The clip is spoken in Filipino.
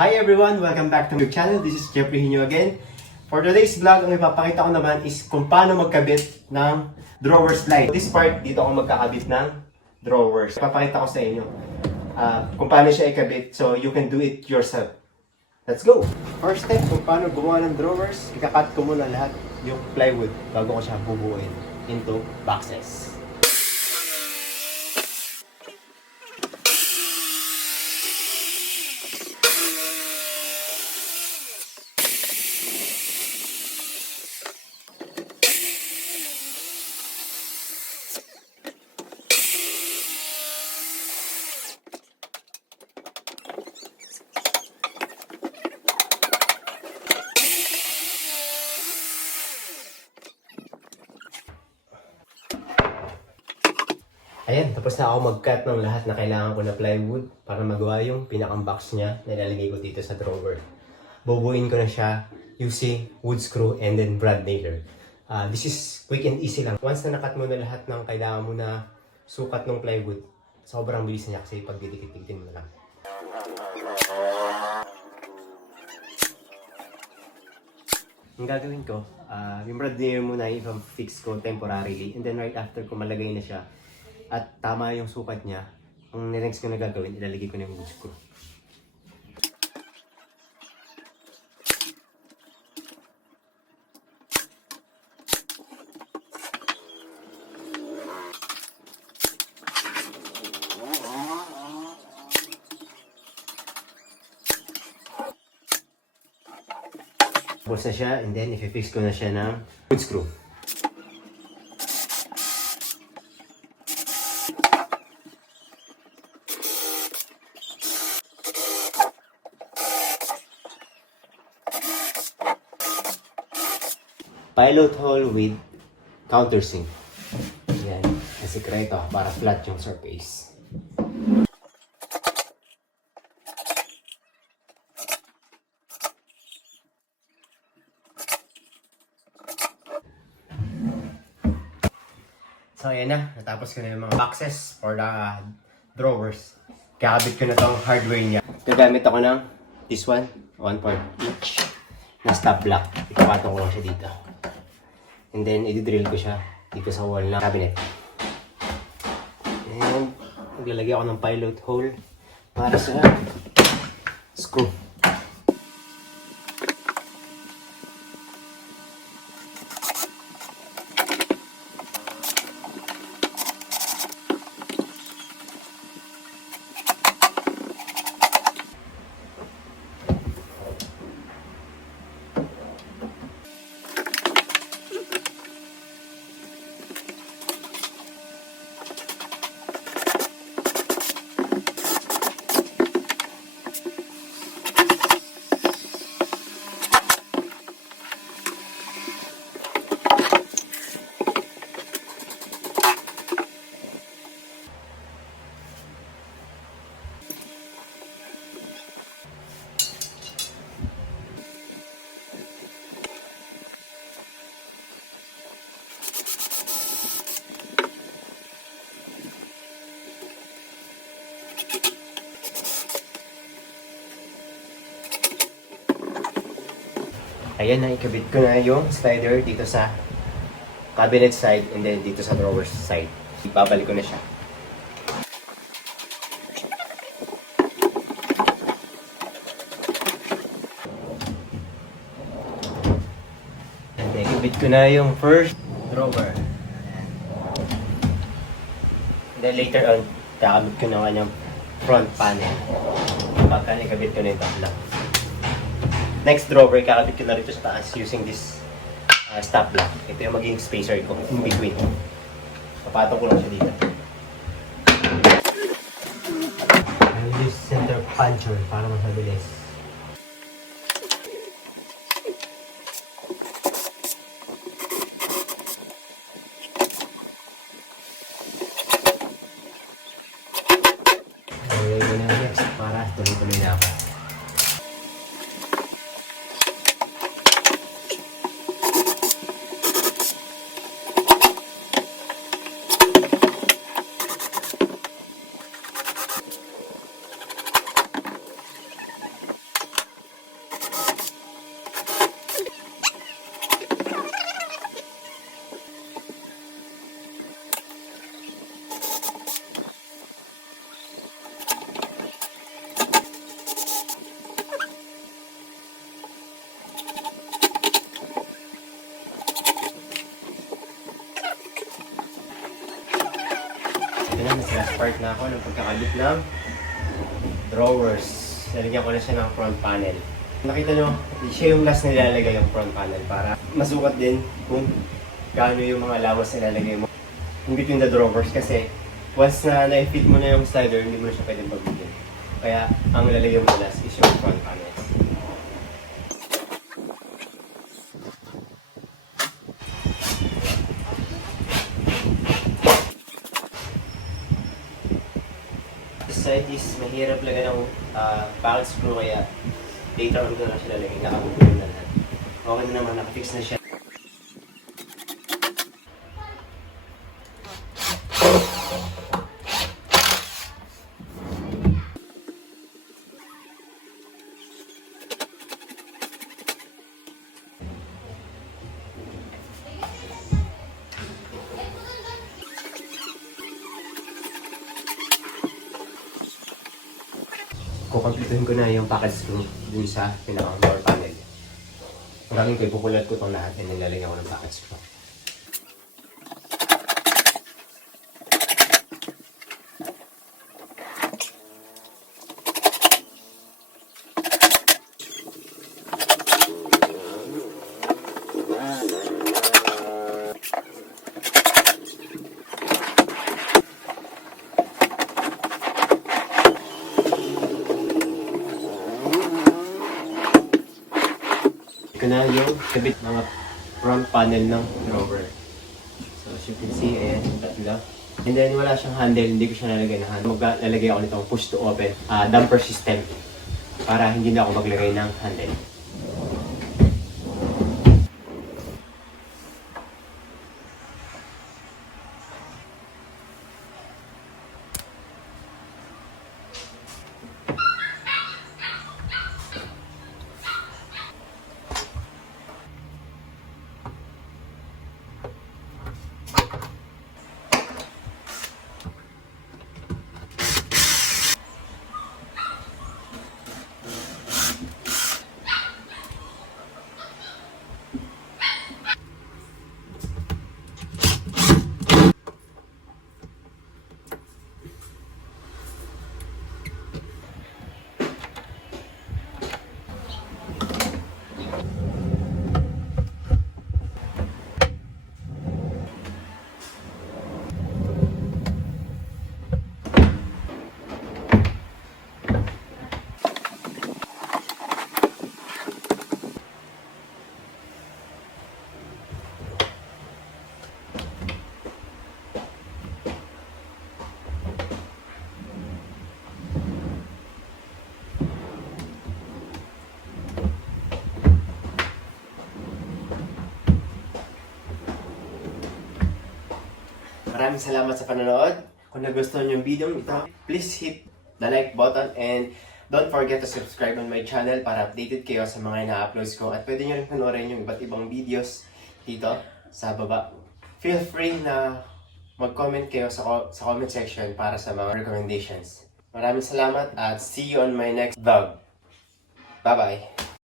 Hi everyone! Welcome back to my channel. This is Jeffrey Hinyo again. For today's vlog, ang ipapakita ko naman is kung paano magkabit ng drawer slide. This part, dito ako magkakabit ng drawers. Ipapakita ko sa inyo kung paano siya ikabit so you can do it yourself. Let's go! First step, kung paano gumawa ng drawers, ikakat ko muna lahat yung plywood bago ko siya bubuuin into boxes. Ayan, tapos na ako mag-cut ng lahat na kailangan ko na plywood para magawa yung pinakang-box niya na ilalagay ko dito sa drawer. Bubuin ko na siya using wood screw and then brad nailer. This is quick and easy lang. Once na nakat mo na lahat ng kailangan mo na sukat ng plywood, sobrang bilis niya kasi pagdidikit-dikitin mo lang. Ang gagawin ko, yung brad nailer muna i-fix ko temporarily and then right after ko malagay na siya, at tama yung sukat niya, ang next ko na gagawin, ilalagay ko na yung wood screw. Tapos na siya, and then i-fix ko na siya ng wood screw. Pilot hole with countersink. Yan. Ang sikreto para flat yung surface. So ayan na. Natapos ko na yung mga boxes for the drawers. Kakabit ko na tong hardware niya. Gagamit ako ng this one. 1 part each. Na stop block. Ipapatong ko lang siya dito. And then, i-drill ko siya dito sa wall ng cabinet. And, maglalagay ako ng pilot hole para sa screw. Ayan na, ikabit ko na yung slider dito sa cabinet side and then dito sa drawer side. Ibabalik ko na siya. And then, ikabit ko na yung first drawer. And then later on, kakabit ko na kanyang front panel. Pagka ikabit ko na yung top lang. Next drawer, kakabit ko na rito sa taas using this stop block. Ito yung magiging spacer ko in between. Papatong ko lang siya dito. I'll use center puncher para mas mabilis. Ilagay ko na next para tuloy-tuloy na ako. nasa last part na ako ng pagkakabit ng drawers. Nalagyan ko na siya ng front panel. Nakita nyo, siya yung last na nilalagay yung front panel para masukat din kung gaano yung mga allowance na nilalagay mo in between the drawers kasi once na na-fit mo na yung slider, hindi mo na siya pwedeng pagbigyan. Kaya ang lalagyan mo last is yung front panel. This side is mahirap lagay ng pocket screw kaya later on ko na siya lalagay, nakabubuhin na lahat. Okay na naman, nakafix na siya. Kukomplituhin ko na yung package screw dun sa pinaka-door panel. Maraming ko, ipupulat ko itong lahat and nilalagyan ko ng package screw. Ito na yung kabit mga front panel ng drawer. So as you can see, ayan, tatlo. And then wala siyang handle, hindi ko siya nalagay ng handle. Maglalagay ako nitong push to open damper system para hindi na ako maglagay ng handle. Maraming salamat sa panonood. Kung nagustuhan niyo yung video ito, please hit the like button and don't forget to subscribe on my channel para updated kayo sa mga ina-uploads ko. At pwede nyo rin panoorin yung iba't ibang videos dito sa baba. Feel free na mag-comment kayo sa comment section para sa mga recommendations. Maraming salamat at see you on my next vlog. Bye-bye!